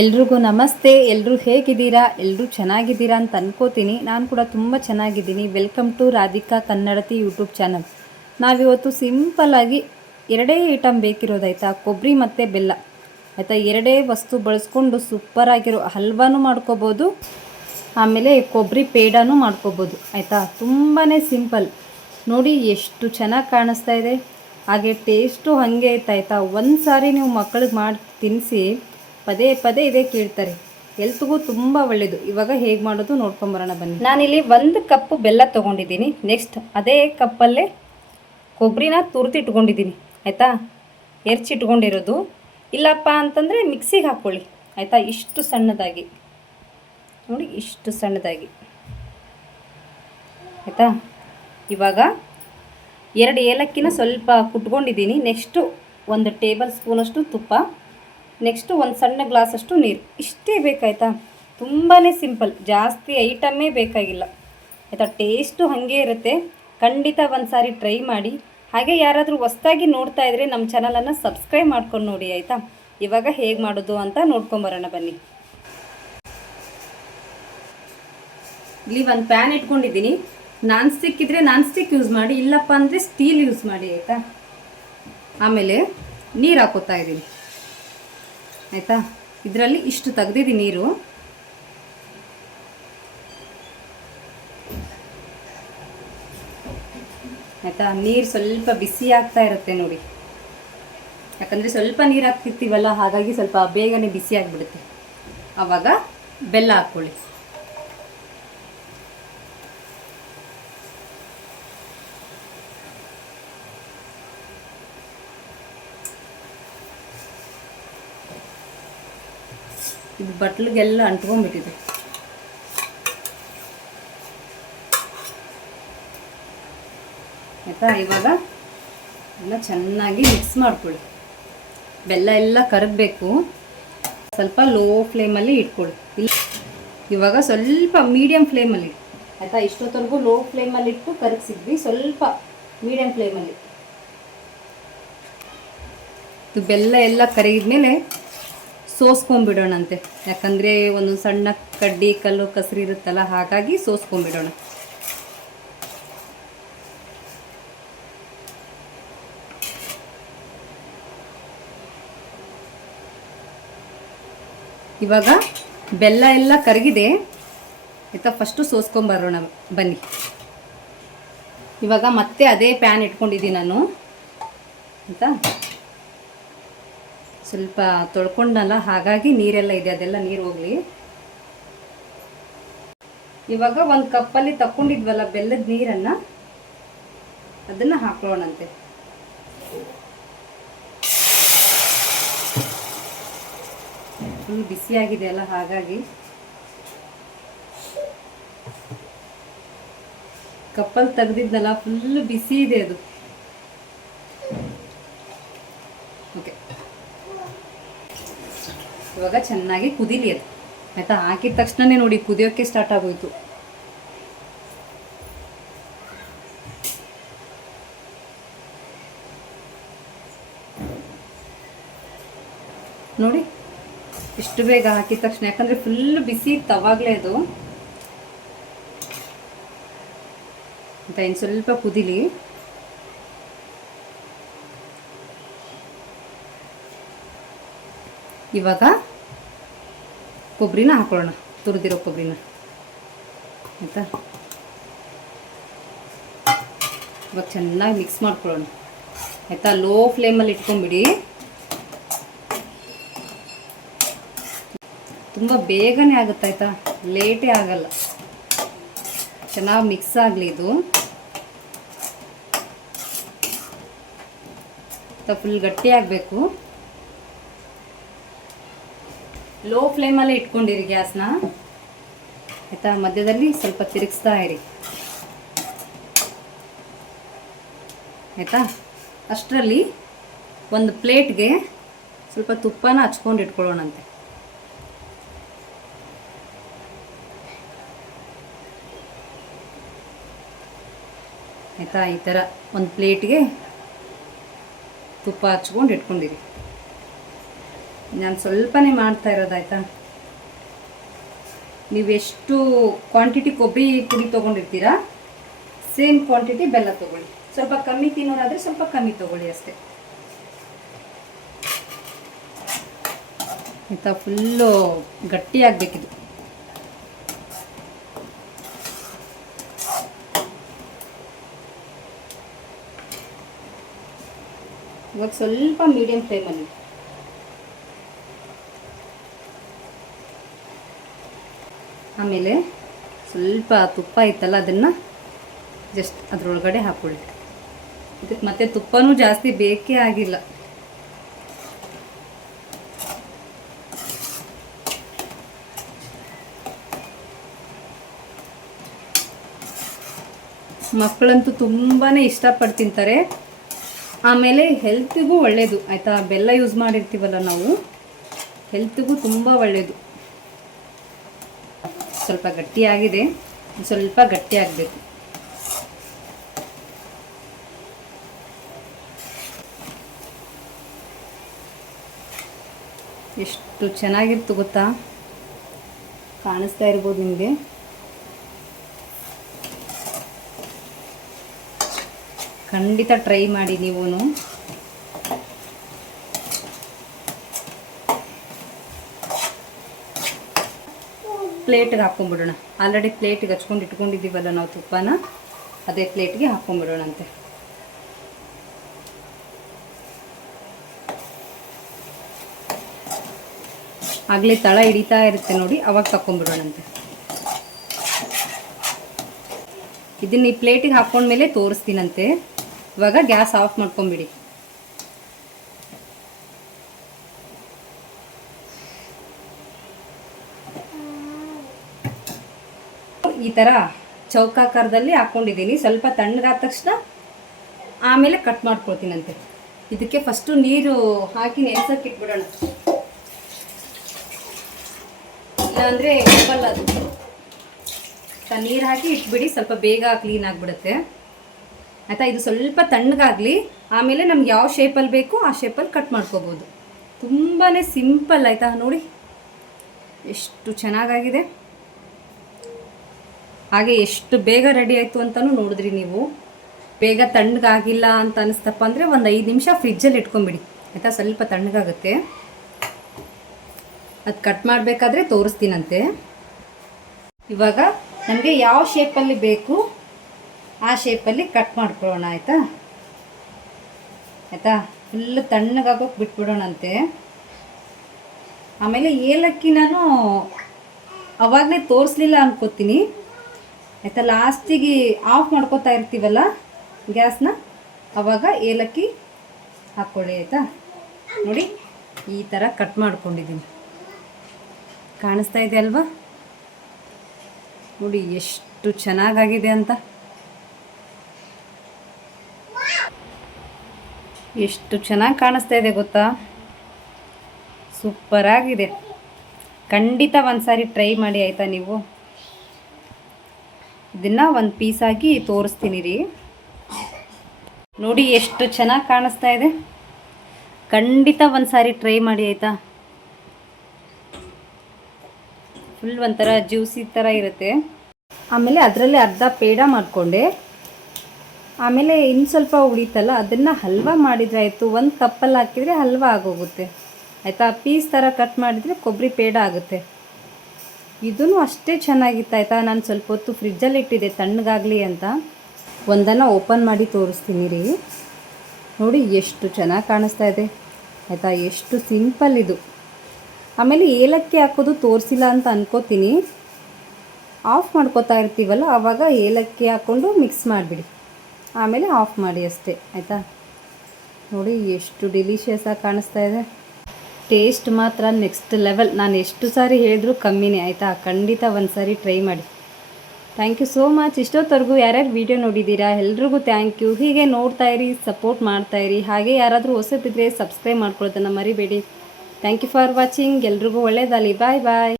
ಎಲ್ರಿಗೂ ನಮಸ್ತೆ. ಎಲ್ಲರೂ ಹೇಗಿದ್ದೀರಾ? ಎಲ್ಲರೂ ಚೆನ್ನಾಗಿದ್ದೀರಾ ಅಂತ ಅನ್ಕೋತೀನಿ. ನಾನು ಕೂಡ ತುಂಬ ಚೆನ್ನಾಗಿದ್ದೀನಿ. Welcome to Radhika Kannadathi YouTube channel. ನಾವಿವತ್ತು ಸಿಂಪಲ್ಲಾಗಿ ಎರಡೇ ಐಟಮ್ ಬೇಕಿರೋದಾಯ್ತಾ, ಕೊಬ್ಬರಿ ಮತ್ತು ಬೆಲ್ಲ ಆಯಿತಾ. ಎರಡೇ ವಸ್ತು ಬಳಸ್ಕೊಂಡು ಸೂಪರಾಗಿರೋ ಹಲ್ವಾನೂ ಮಾಡ್ಕೋಬೋದು, ಆಮೇಲೆ ಕೊಬ್ಬರಿ ಪೇಡಾನೂ ಮಾಡ್ಕೋಬೋದು ಆಯಿತಾ. ತುಂಬಾ ಸಿಂಪಲ್ ನೋಡಿ, ಎಷ್ಟು ಚೆನ್ನಾಗಿ ಕಾಣಿಸ್ತಾ ಇದೆ, ಹಾಗೆ ಟೇಸ್ಟು ಹಾಗೆ ಆಯ್ತಾ. ಒಂದು ಸಾರಿ ನೀವು ಮಕ್ಕಳಿಗೆ ಮಾಡಿ ತಿನ್ನಿಸಿ, ಪದೇ ಪದೇ ಇದೇ ಕೇಳ್ತಾರೆ. ಹೆಲ್ತ್ಗೂ ತುಂಬ ಒಳ್ಳೆಯದು. ಇವಾಗ ಹೇಗೆ ಮಾಡೋದು ನೋಡ್ಕೊಂಬರೋಣ ಬನ್ನಿ. ನಾನಿಲ್ಲಿ 1 ಕಪ್ ಬೆಲ್ಲ ತೊಗೊಂಡಿದ್ದೀನಿ. ನೆಕ್ಸ್ಟ್ ಅದೇ ಕಪ್ಪಲ್ಲೇ ಕೊಬ್ಬರಿನ ತುರಿದಿಟ್ಕೊಂಡಿದ್ದೀನಿ ಆಯಿತಾ, ಹೆರ್ಚಿಟ್ಕೊಂಡಿರೋದು. ಇಲ್ಲಪ್ಪ ಅಂತಂದರೆ ಮಿಕ್ಸಿಗೆ ಹಾಕ್ಕೊಳ್ಳಿ ಆಯಿತಾ. ಇಷ್ಟು ಸಣ್ಣದಾಗಿ ನೋಡಿ, ಇಷ್ಟು ಸಣ್ಣದಾಗಿ ಆಯಿತಾ. ಇವಾಗ 2 ಏಲಕ್ಕಿನ ಸ್ವಲ್ಪ ಕುಟ್ಕೊಂಡಿದ್ದೀನಿ. ನೆಕ್ಸ್ಟು 1 ಟೇಬಲ್ ಸ್ಪೂನಷ್ಟು ತುಪ್ಪ, ನೆಕ್ಸ್ಟು 1 ಸಣ್ಣ ಗ್ಲಾಸಷ್ಟು ನೀರು. ಇಷ್ಟೇ ಬೇಕಾಯ್ತಾ. ತುಂಬಾ ಸಿಂಪಲ್, ಜಾಸ್ತಿ ಐಟಮ್ಮೇ ಬೇಕಾಗಿಲ್ಲ ಆಯಿತಾ. ಟೇಸ್ಟು ಹಾಗೆ ಇರುತ್ತೆ. ಖಂಡಿತ ಒಂದು ಸಾರಿ ಟ್ರೈ ಮಾಡಿ. ಹಾಗೆ ಯಾರಾದರೂ ಹೊಸ್ದಾಗಿ ನೋಡ್ತಾ ಇದ್ದರೆ ನಮ್ಮ ಚಾನಲನ್ನು ಸಬ್ಸ್ಕ್ರೈಬ್ ಮಾಡ್ಕೊಂಡು ನೋಡಿ ಆಯಿತಾ. ಇವಾಗ ಹೇಗೆ ಮಾಡೋದು ಅಂತ ನೋಡ್ಕೊಂಬರೋಣ ಬನ್ನಿ. ಇಲ್ಲಿ ಒಂದು ಪ್ಯಾನ್ ಇಟ್ಕೊಂಡಿದ್ದೀನಿ. ನಾನ್ ಸ್ಟಿಕ್ ಇದ್ದರೆ ನಾನ್ ಸ್ಟಿಕ್ ಯೂಸ್ ಮಾಡಿ, ಇಲ್ಲಪ್ಪ ಅಂದರೆ ಸ್ಟೀಲ್ ಯೂಸ್ ಮಾಡಿ ಆಯಿತಾ. ಆಮೇಲೆ ನೀರು ಹಾಕೋತಾ ಇದ್ದೀನಿ ಆಯಿತಾ. ಇದರಲ್ಲಿ ಇಷ್ಟು ತೆಗ್ದಿದ್ದೀನಿ ನೀರು ಆಯಿತಾ. ನೀರು ಸ್ವಲ್ಪ ಬಿಸಿ ಆಗ್ತಾ ಇರುತ್ತೆ ನೋಡಿ, ಯಾಕಂದರೆ ಸ್ವಲ್ಪ ನೀರು ಹಾಕ್ತಿರ್ತೀವಲ್ಲ, ಹಾಗಾಗಿ ಸ್ವಲ್ಪ ಬೇಗನೆ ಬಿಸಿ ಆಗಿಬಿಡುತ್ತೆ. ಆವಾಗ ಬೆಲ್ಲ ಹಾಕ್ಕೊಳ್ಳಿ. ಇದು ಬಟ್ಲಿಗೆಲ್ಲ ಅಂಟ್ಕೊಂಡ್ಬಿಟ್ಟಿದೆ ಆಯಿತಾ. ಇವಾಗ ಎಲ್ಲ ಚೆನ್ನಾಗಿ ಮಿಕ್ಸ್ ಮಾಡ್ಕೊಳ್ಳಿ. ಬೆಲ್ಲ ಎಲ್ಲ ಕರಗಬೇಕು, ಸ್ವಲ್ಪ ಲೋ ಫ್ಲೇಮಲ್ಲಿ ಇಟ್ಕೊಳ್ಳಿ. ಇಲ್ಲ ಇವಾಗ ಸ್ವಲ್ಪ ಮೀಡಿಯಮ್ ಫ್ಲೇಮಲ್ಲಿ ಆಯಿತಾ. ಇಷ್ಟೊತ್ತವರೆಗೂ ಲೋ ಫ್ಲೇಮಲ್ಲಿ ಇಟ್ಟು ಕರಗಿಸಿದ್ವಿ, ಸ್ವಲ್ಪ ಮೀಡಿಯಮ್ ಫ್ಲೇಮಲ್ಲಿ. ಇದು ಬೆಲ್ಲ ಎಲ್ಲ ಕರಗಿದ್ಮೇಲೆ ಸೋಸ್ಕೊಂಡ್ಬಿಡೋಣಂತೆ, ಯಾಕಂದರೆ ಒಂದು ಸಣ್ಣ ಕಡ್ಡಿ ಕಲ್ಲು ಕಸರು ಇರುತ್ತಲ್ಲ, ಹಾಗಾಗಿ ಸೋಸ್ಕೊಂಡ್ಬಿಡೋಣ. ಇವಾಗ ಬೆಲ್ಲ ಎಲ್ಲ ಕರಗಿದೆ ಆಯಿತಾ. ಫಸ್ಟು ಸೋಸ್ಕೊಂಬರೋಣ ಬನ್ನಿ. ಇವಾಗ ಮತ್ತೆ ಅದೇ ಪ್ಯಾನ್ ಇಟ್ಕೊಂಡಿದ್ದೀನಿ ನಾನು ಆಯಿತಾ. ಸ್ವಲ್ಪ ತೊಳ್ಕೊಂಡಲ್ಲ, ಹಾಗಾಗಿ ನೀರೆಲ್ಲ ಇದೆ, ಅದೆಲ್ಲ ನೀರು ಹೋಗಲಿ. ಇವಾಗ 1 ಕಪ್ಪಲ್ಲಿ ತಗೊಂಡಿದ್ವಲ್ಲ ಬೆಲ್ಲದ ನೀರನ್ನು, ಅದನ್ನು ಹಾಕೊಳ್ಳೋಣಂತೆ. ಫುಲ್ ಬಿಸಿಯಾಗಿದೆ ಅಲ್ಲ, ಹಾಗಾಗಿ ಕಪ್ಪಲ್ಲಿ ತೆಗ್ದಿದ್ನಲ್ಲ, ಫುಲ್ ಬಿಸಿ ಇದೆ ಅದು. ಓಕೆ, ಇವಾಗ ಚೆನ್ನಾಗಿ ಕುದೀಲಿ ಅದು ಆಯಿತಾ. ಹಾಕಿದ ತಕ್ಷಣವೇ ನೋಡಿ ಕುದಿಯೋಕ್ಕೆ ಸ್ಟಾರ್ಟ್ ಆಗೋಯ್ತು. ನೋಡಿ ಇಷ್ಟು ಬೇಗ ಹಾಕಿದ ತಕ್ಷಣ, ಯಾಕಂದರೆ ಫುಲ್ ಬಿಸಿ ಇತ್ತು ಅವಾಗಲೇ ಅದು ಅಂತ. ಇನ್ನು ಸ್ವಲ್ಪ ಕುದೀಲಿ. ಇವಾಗ ಕೊಬ್ಬರಿನ ಹಾಕೊಳ್ಳೋಣ, ತುರಿದಿರೋ ಕೊಬ್ಬರಿನ ಆಯಿತಾ. ಇವಾಗ ಚೆನ್ನಾಗಿ ಮಿಕ್ಸ್ ಮಾಡ್ಕೊಳ್ಳೋಣ ಆಯಿತಾ. ಲೋ ಫ್ಲೇಮಲ್ಲಿ ಇಟ್ಕೊಂಡ್ಬಿಡಿ, ತುಂಬ ಬೇಗನೆ ಆಗುತ್ತೆ ಆಯಿತಾ, ಲೇಟೇ ಆಗಲ್ಲ. ಚೆನ್ನಾಗಿ ಮಿಕ್ಸ್ ಆಗಲಿ ಇದು. ಫುಲ್ ಗಟ್ಟಿ ಆಗಬೇಕು. ಲೋ ಫ್ಲೇಮಲ್ಲೇ ಇಟ್ಕೊಂಡಿರಿ ಗ್ಯಾಸ್ನ ಆಯಿತಾ. ಮಧ್ಯದಲ್ಲಿ ಸ್ವಲ್ಪ ತಿರುಗಿಸ್ತಾ ಇರಿ ಆಯಿತಾ. ಅಷ್ಟರಲ್ಲಿ ಒಂದು ಪ್ಲೇಟ್ಗೆ ಸ್ವಲ್ಪ ತುಪ್ಪನ ಹಚ್ಕೊಂಡು ಇಟ್ಕೊಳ್ಳೋಣಂತೆ ಆಯಿತಾ. ಈ ಥರ ಒಂದು ಪ್ಲೇಟ್ಗೆ ತುಪ್ಪ ಹಚ್ಕೊಂಡು ಇಟ್ಕೊಂಡಿರಿ. ನಾನು ಸ್ವಲ್ಪನೇ ಮಾಡ್ತಾ ಇರೋದಾಯ್ತಾ. ನೀವು ಎಷ್ಟು ಕ್ವಾಂಟಿಟಿ ಕೊಬ್ಬರಿ ಪುಡಿ ತೊಗೊಂಡಿರ್ತೀರಾ ಸೇಮ್ ಕ್ವಾಂಟಿಟಿ ಬೆಲ್ಲ ತೊಗೊಳ್ಳಿ. ಸ್ವಲ್ಪ ಕಮ್ಮಿ ತಿನ್ನೋರಾದರೆ ಸ್ವಲ್ಪ ಕಮ್ಮಿ ತೊಗೊಳ್ಳಿ ಅಷ್ಟೇ ಆಯಿತಾ. ಫುಲ್ಲು ಗಟ್ಟಿಯಾಗಬೇಕಿದು. ಇವಾಗ ಸ್ವಲ್ಪ ಮೀಡಿಯಂ ಫ್ಲೇಮಲ್ಲಿ ಆಮೇಲೆ ಸ್ವಲ್ಪ ತುಪ್ಪ ಇತ್ತಲ್ಲ ಅದನ್ನು ಜಸ್ಟ್ ಅದರೊಳಗಡೆ ಹಾಕ್ಕೊಳ್ಳಿ. ಇದಕ್ಕೆ ಮತ್ತೆ ತುಪ್ಪನೂ ಜಾಸ್ತಿ ಬೇಕೇ ಆಗಿಲ್ಲ. ಮಕ್ಕಳಂತೂ ತುಂಬಾ ಇಷ್ಟಪಟ್ಟು ತಿಂತಾರೆ. ಆಮೇಲೆ ಹೆಲ್ತಿಗೂ ಒಳ್ಳೆಯದು ಆಯಿತಾ. ಬೆಲ್ಲ ಯೂಸ್ ಮಾಡಿರ್ತೀವಲ್ಲ ನಾವು, ಹೆಲ್ತಿಗೂ ತುಂಬ ಒಳ್ಳೆಯದು. ಸ್ವಲ್ಪ ಗಟ್ಟಿಯಾಗಿದೆ, ಸ್ವಲ್ಪ ಗಟ್ಟಿಯಾಗಬೇಕು. ಎಷ್ಟು ಚೆನ್ನಾಗಿತ್ತು ಗೊತ್ತಾ, ಕಾಣಿಸ್ತಾ ಇರ್ಬೋದು ನಿಮಗೆ. ಖಂಡಿತ ಟ್ರೈ ಮಾಡಿ ನೀವು. ಪ್ಲೇಟ್ಗೆ ಹಾಕ್ಕೊಂಬಿಡೋಣ. ಆಲ್ರೆಡಿ ಪ್ಲೇಟಿಗೆ ಹಚ್ಕೊಂಡು ಇಟ್ಕೊಂಡಿದ್ದೀವಲ್ಲ ನಾವು ತುಪ್ಪನ, ಅದೇ ಪ್ಲೇಟ್ಗೆ ಹಾಕ್ಕೊಂಬಿಡೋಣಂತೆ. ಆಗಲೇ ತಳ ಹಿಡಿತಾ ಇರುತ್ತೆ ನೋಡಿ, ಅವಾಗ ತಕ್ಕೊಂಬಿಡೋಣಂತೆ. ಇದನ್ನ ಈ ಪ್ಲೇಟಿಗೆ ಹಾಕ್ಕೊಂಡ್ಮೇಲೆ ತೋರಿಸ್ತೀನಂತೆ. ಇವಾಗ ಗ್ಯಾಸ್ ಆಫ್ ಮಾಡ್ಕೊಂಬಿಡಿ. ಈ ಥರ ಚೌಕಾಕಾರದಲ್ಲಿ ಹಾಕ್ಕೊಂಡಿದ್ದೀನಿ. ಸ್ವಲ್ಪ ತಣ್ಣಗಾದ ತಕ್ಷಣ ಆಮೇಲೆ ಕಟ್ ಮಾಡ್ಕೊಳ್ತೀನಂತೆ. ಇದಕ್ಕೆ ಫಸ್ಟು ನೀರು ಹಾಕಿ ನೆನೆಸೋಕೆ ಇಟ್ಬಿಡೋಣ, ಇಲ್ಲಾಂದರೆ ಉಪ್ಪಲ್ಲ ಅದು. ನೀರು ಹಾಕಿ ಇಟ್ಬಿಡಿ, ಸ್ವಲ್ಪ ಬೇಗ ಕ್ಲೀನ್ ಆಗಿಬಿಡುತ್ತೆ ಆಯಿತಾ. ಇದು ಸ್ವಲ್ಪ ತಣ್ಣಗಾಗಲಿ, ಆಮೇಲೆ ನಮ್ಗೆ ಯಾವ ಶೇಪಲ್ಲಿ ಬೇಕು ಆ ಶೇಪಲ್ಲಿ ಕಟ್ ಮಾಡ್ಕೋಬೋದು. ತುಂಬಾ ಸಿಂಪಲ್ ಆಯಿತಾ. ನೋಡಿ ಎಷ್ಟು ಚೆನ್ನಾಗಾಗಿದೆ, ಹಾಗೆ ಎಷ್ಟು ಬೇಗ ರೆಡಿ ಆಯಿತು ಅಂತಲೂ ನೋಡಿದ್ರಿ ನೀವು. ಬೇಗ ತಣ್ಣಗಾಗಿಲ್ಲ ಅಂತ ಅನಿಸ್ತಪ್ಪ ಅಂದರೆ ಒಂದು 5 ನಿಮಿಷ ಫ್ರಿಜ್ಜಲ್ಲಿ ಇಟ್ಕೊಂಬಿಡಿ ಆಯಿತಾ. ಸ್ವಲ್ಪ ತಣ್ಣಗಾಗುತ್ತೆ. ಅದು ಕಟ್ ಮಾಡಬೇಕಾದ್ರೆ ತೋರಿಸ್ತೀನಂತೆ. ಇವಾಗ ನಮಗೆ ಯಾವ ಶೇಪಲ್ಲಿ ಬೇಕು ಆ ಶೇಪಲ್ಲಿ ಕಟ್ ಮಾಡ್ಕೊಳ್ಳೋಣ ಆಯಿತಾ. ಆಯಿತಾ, ಫುಲ್ಲು ತಣ್ಣಗಾಗೋಕೆ ಬಿಟ್ಬಿಡೋಣಂತೆ. ಆಮೇಲೆ ಏಲಕ್ಕಿ ನಾನು ಅವಾಗಲೇ ತೋರಿಸ್ಲಿಲ್ಲ ಅನ್ಕೋತೀನಿ ಆಯಿತಾ. ಲಾಸ್ಟಿಗೆ ಆಫ್ ಮಾಡ್ಕೋತಾ ಇರ್ತೀವಲ್ಲ ಗ್ಯಾಸ್ನ, ಆವಾಗ ಏಲಕ್ಕಿ ಹಾಕ್ಕೊಳ್ಳಿ ಆಯಿತಾ. ನೋಡಿ ಈ ಥರ ಕಟ್ ಮಾಡ್ಕೊಂಡಿದ್ದೀನಿ, ಕಾಣಿಸ್ತಾ ಇದೆ ಅಲ್ವಾ. ನೋಡಿ ಎಷ್ಟು ಚೆನ್ನಾಗಾಗಿದೆ ಅಂತ, ಎಷ್ಟು ಚೆನ್ನಾಗಿ ಕಾಣಿಸ್ತಾ ಇದೆ ಗೊತ್ತಾ. ಸೂಪರಾಗಿದೆ. ಖಂಡಿತ ಒಂದು ಸಾರಿ ಟ್ರೈ ಮಾಡಿ ಆಯಿತಾ ನೀವು. ಇದನ್ನು ಒಂದು ಪೀಸಾಗಿ ತೋರಿಸ್ತೀನಿ ರೀ. ನೋಡಿ ಎಷ್ಟು ಚೆನ್ನಾಗಿ ಕಾಣಿಸ್ತಾ ಇದೆ. ಖಂಡಿತ ಒಂದು ಸಾರಿ ಟ್ರೈ ಮಾಡಿ ಆಯಿತಾ. ಫುಲ್ ಒಂಥರ ಜ್ಯೂಸಿ ಥರ ಇರುತ್ತೆ. ಆಮೇಲೆ ಅದರಲ್ಲಿ ಅರ್ಧ ಪೇಡ ಮಾಡಿಕೊಂಡೆ. ಆಮೇಲೆ ಇನ್ನು ಸ್ವಲ್ಪ ಉಳಿತಲ್ಲ ಅದನ್ನು ಹಲ್ವಾ ಮಾಡಿದರೆ ಆಯಿತು. ಒಂದು ಕಪ್ಪಲ್ಲಿ ಹಾಕಿದರೆ ಹಲ್ವಾ ಆಗೋಗುತ್ತೆ ಆಯಿತಾ. ಪೀಸ್ ಥರ ಕಟ್ ಮಾಡಿದರೆ ಕೊಬ್ಬರಿ ಪೇಡ ಆಗುತ್ತೆ. ಇದೂ ಅಷ್ಟೇ ಚೆನ್ನಾಗಿತ್ತು ಆಯಿತಾ. ನಾನು ಸ್ವಲ್ಪ ಹೊತ್ತು ಫ್ರಿಜ್ಜಲ್ಲಿ ಇಟ್ಟಿದ್ದೆ ತಣ್ಣಗಾಗಲಿ ಅಂತ. ಒಂದನ್ನು ಓಪನ್ ಮಾಡಿ ತೋರಿಸ್ತೀನಿ ರೀ. ನೋಡಿ ಎಷ್ಟು ಚೆನ್ನಾಗಿ ಕಾಣಿಸ್ತಾ ಇದೆ ಆಯಿತಾ. ಎಷ್ಟು ಸಿಂಪಲ್ ಇದು. ಆಮೇಲೆ ಏಲಕ್ಕಿ ಹಾಕೋದು ತೋರಿಸಿಲ್ಲ ಅಂತ ಅನ್ಕೋತೀನಿ. ಆಫ್ ಮಾಡ್ಕೋತಾ ಇರ್ತೀವಲ್ಲ ಆವಾಗ ಏಲಕ್ಕಿ ಹಾಕ್ಕೊಂಡು ಮಿಕ್ಸ್ ಮಾಡಿಬಿಡಿ, ಆಮೇಲೆ ಆಫ್ ಮಾಡಿ ಅಷ್ಟೇ ಆಯಿತಾ. ನೋಡಿ ಎಷ್ಟು ಡಿಲಿಷಿಯಸ್ಸಾಗಿ ಕಾಣಿಸ್ತಾ ಇದೆ. ಟೇಸ್ಟ್ ಮಾತ್ರ ನೆಕ್ಸ್ಟ್ ಲೆವೆಲ್. ನಾನು ಎಷ್ಟು ಸಾರಿ ಹೇಳಿದ್ರು ಕಮ್ಮಿನೇ ಆಯಿತಾ. ಖಂಡಿತ ಒಂದು ಸಾರಿ ಟ್ರೈ ಮಾಡಿ. Thank you so much. ಇಷ್ಟೊತ್ತವರೆಗೂ ಯಾರ್ಯಾರು ವೀಡಿಯೋ ನೋಡಿದ್ದೀರಾ ಎಲ್ರಿಗೂ ಥ್ಯಾಂಕ್ ಯು. ಹೀಗೆ ನೋಡ್ತಾಯಿರಿ, ಸಪೋರ್ಟ್ ಮಾಡ್ತಾಯಿರಿ. ಹಾಗೆ ಯಾರಾದರೂ ಹೊಸಬಿದ್ದರೆ ಸಬ್ಸ್ಕ್ರೈಬ್ ಮಾಡ್ಕೊಳ್ಳೋದನ್ನು ಮರಿಬೇಡಿ. Thank you for watching. ಎಲ್ರಿಗೂ ಒಳ್ಳೆಯದಾಗಲಿ. ಬಾಯ್ ಬಾಯ್.